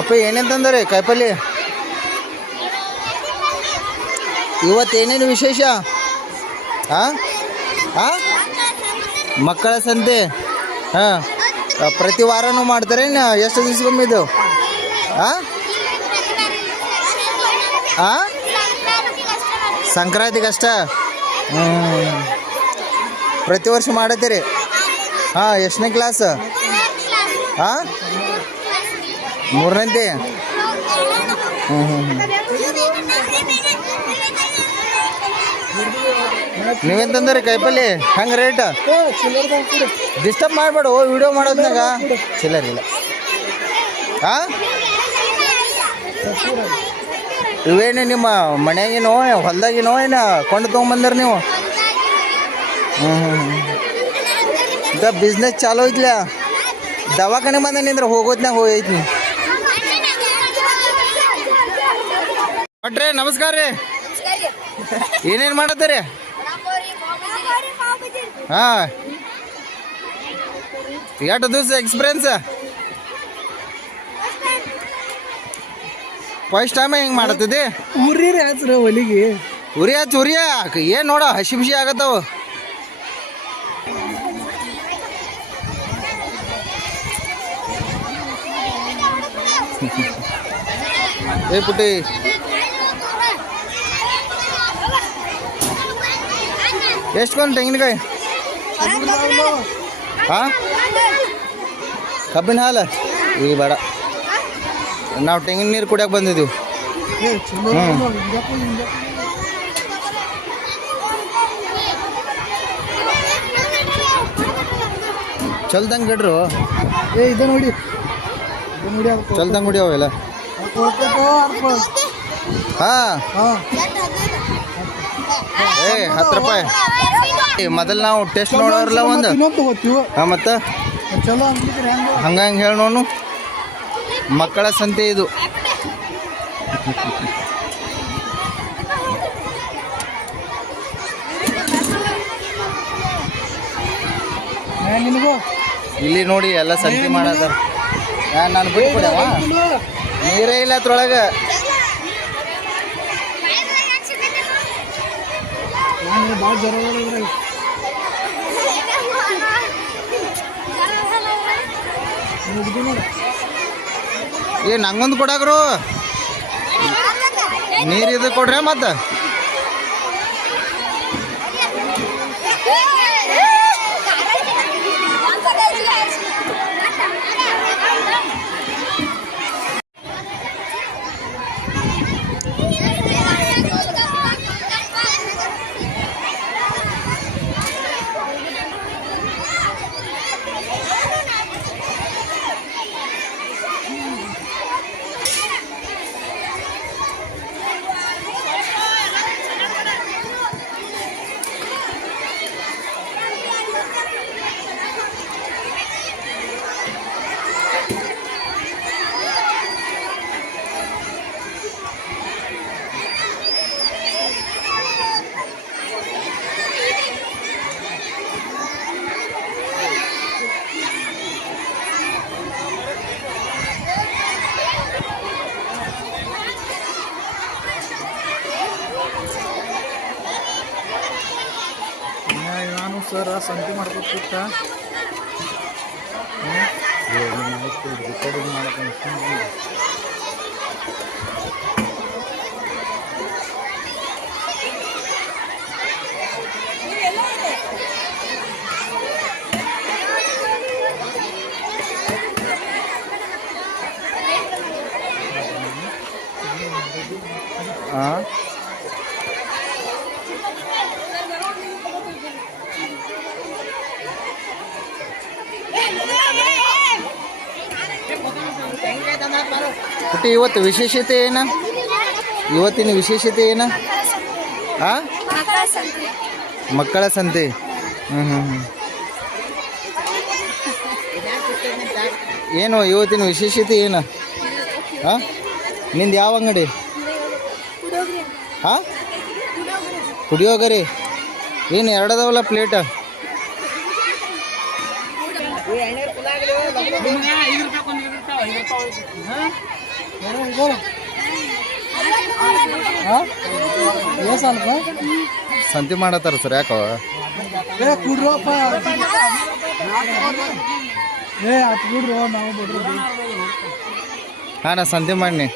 ಅಪ್ಪ ಏನೇಂತಂದ್ರೆ ಕಾಯಿಪಲ್ಲೆ ಇವತ್ತೇನೇನು ವಿಶೇಷ? ಹಾಂ ಹಾಂ ಮಕ್ಕಳ ಸಂತೆ. ಹಾಂ ಪ್ರತಿ ವಾರನೂ ಮಾಡ್ತಾರೆ. ಎಷ್ಟು ದಿವ್ಸಕ್ಕೊಮ್ಮೆ ಇದು? ಹಾಂ ಹಾಂ ಸಂಕ್ರಾಂತಿಗಷ್ಟ. ಪ್ರತಿ ವರ್ಷ ಮಾಡತ್ತೀರಿ? ಹಾಂ ಎಷ್ಟನೇ ಕ್ಲಾಸ್? ಹಾಂ ಮೂರನೇಂತಿ. ನೀವೆಂತಂದ್ರಿ ಕಾಯಿಪಲ್ಲೆ ಹೆಂಗೆ ರೇಟ್? ಡಿಸ್ಟರ್ಬ್ ಮಾಡಬೇಡ ವಿಡಿಯೋ ಮಾಡೋದ್ನಾಗ. ಚಿಲ್ಲರಿಲ್ಲ. ಹಾಂ ಇವೇನು ನಿಮ್ಮ ಮನ್ಯಾಗಿನೋ ಹೊಲ್ದಾಗಿನೋ ಏನು ಕೊಂಡು ತೊಗೊಂಬಂದ್ರಿ ನೀವು? ಈಗ ಬಿಸ್ನೆಸ್ ಚಾಲೂ ಐತ್ಲ? ದವಾಖಾನೆ ಬಂದ ನಿಂದ್ರೆ ಹೋಗೋದ್ನಾಗ ಹೋಗೈತಿ. ಭಟ್ರೆ ನಮಸ್ಕಾರ ರೀ. ಏನೇನು ಮಾಡತ್ತೀರಿ? ಹಾಂ ಎಷ್ಟು ದಿವಸ ಎಕ್ಸ್ಪೀರಿಯನ್ಸ್? ಫಸ್ಟ್ ಟೈಮ್ ಹೆಂಗೆ ಮಾಡತ್ತಿದ್ದಿ? ಉರಿ ಹಚ್ರ ಒಲಿಗೆ ಉರಿ ಹಚ್ಚ ಉರಿಯ ಏನು ನೋಡ ಹಸಿ ಬಿಸಿ ಆಗತ್ತವ. ಏ ಪುಟ್ಟಿ ಎಷ್ಟು ಕೊಂಡು ತೆಂಗಿನಕಾಯಿ? ಹಾಂ ಕಬ್ಬಿನ ಹಾಲು ಈಗ ಬೇಡ, ನಾವು ತೆಂಗಿನ ನೀರು ಕುಡಿಯೋಕೆ ಬಂದಿದ್ದೀವಿ. ಚಲ್ದಂಗೆ ಗಿಡ್ರು ಇದು ನೋಡಿ ಚಲ್ದಂಗೆ ಕುಡಿಯೋ ಅವೆಲ್ಲ. ಹಾಂ ಏ 10 ರೂಪಾಯಿ. ಮೊದಲು ನಾವು ಟೇಸ್ಟ್ ನೋಡೋರಲ್ಲ ಒಂದು. ಹಾಂ ಮತ್ತು ಹಂಗಂಗೆ ಹೇಳಿ ನೋನು. ಮಕ್ಕಳ ಸಂತೆ ಇದು. ಇಲ್ಲಿ ನೋಡಿ ಎಲ್ಲ ಸಂತೆ ಮಾಡತ್ತಾರ. ನಾನು ಬಿಟ್ಟು ಕೊಡ್ಯಾವ ನೀರೇ ಇಲ್ಲ ಅದ್ರೊಳಗೆ. ಏ ನಂಗೊಂದು ಕೊಡಾಕ್ರು ನೀರು ಇದು ಕೊಡ್ರಿ. ಮತ್ತೆ ನಾನು ಸರ್ ಸಂತೆ ಮಾಡ್ಕೊತ ಹಾಂ ಪುಟ್ಟಿ ಇವತ್ತು ವಿಶೇಷತೆ ಏನ? ಇವತ್ತಿನ ವಿಶೇಷತೆ ಏನ? ಹಾಂ ಮಕ್ಕಳ ಸಂತೆ. ಏನು ಇವತ್ತಿನ ವಿಶೇಷತೆ ಏನು? ಹಾಂ ನಿಂದು ಯಾವ ಅಂಗಡಿ? ಹಾಂ ಕುಡಿಯೋಗರಿ ಏನು ಎರಡದವಲ್ಲ ಪ್ಲೇಟ್? ಸ್ವಲ್ಪ ಸಂತಿ ಮಾಡತ್ತಾರ ಸರ್ ಯಾಕೋ ಕುಡ್ರಪ್ಪ ಹತ್ತು ಬಿಡ್ರು ನಾವು ಬಿಡ್ರು ಹಾಂ ನಾ ಸಂತಿ ಮಾಡಿ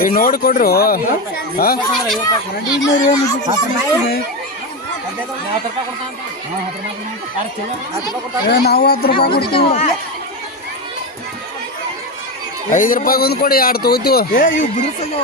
ಈಗ ನೋಡಿ ಕೊಡ್ರು ಹಾಂ ನಾವು 10 ರೂಪಾಯಿ ಕೊಡ್ತೀವಿ 5 ರೂಪಾಯಿ ಒಂದು ಕೊಡಿ 2 ತಗೋತೀವಿ ಇವು ಬಿಡಿಸಲ್ಲ